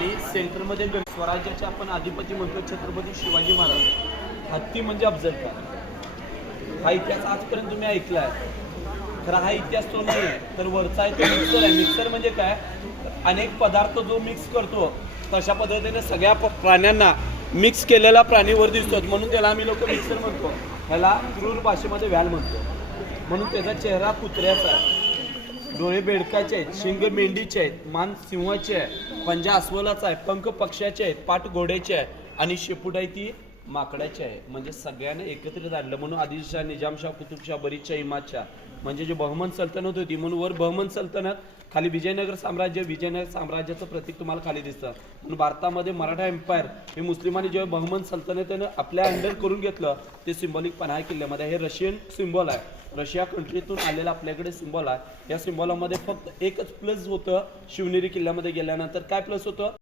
आणि सेंटरमध्ये स्वराज्याचे आपण अधिपती म्हणतो छत्रपती शिवाजी महाराज. हत्ती म्हणजे अफजल खान हा इतिहास आजपर्यंत तुम्ही ऐकला आहे खरं हा इतिहास तो नाही आहे. तर वरचा आहे तो मिक्सर आहे. मिक्सर म्हणजे काय? अनेक पदार्थ जो मिक्स करतो तशा पद्धतीने सगळ्या प- प्राण्यांना मिक्स केलेला प्राणीवर दिसतो म्हणून त्याला आम्ही लोक मिक्सर म्हणतो. ह्याला क्रूर भाषेमध्ये व्याल म्हणतो. म्हणून त्याचा चेहरा कुत्र्याचा आहे. डोळे बेडकाचे आहेत शिंग मेंढीचे आहेत मान सिंहाचे आहे पंजा अस्वलाचा आहे पंख पक्ष्याचे आहेत पाठ घोड्याचे आहे आणि शेपूट आहे ती माकडाची आहे. म्हणजे सगळ्यांना एकत्रित आणलं. म्हणून आदिलशाह निजामशाह कुतुबशाह बरीचशाह इमादशाह. म्हणजे जी बहमन सल्तनत होती म्हणून वर बहमन सल्तनत खाली विजयनगर साम्राज्य विजयनगर साम्राज्याचं प्रतीक तुम्हाला खाली दिसतं. म्हणून भारतामध्ये मराठा एम्पायर हे मुस्लिमांनी जेव्हा बहमन सल्तनतेनं आपल्या अंडर करून घेतलं ते सिम्बॉलिक पन्हाळ किल्ल्यामध्ये हे रशियन सिम्बॉल आहे. रशिया कंट्रीतून आलेला आपल्याकडे सिम्बॉल आहे. या सिम्बॉलामध्ये फक्त एकच प्लस होतं शिवनेरी किल्ल्यामध्ये गेल्यानंतर. काय प्लस होतं?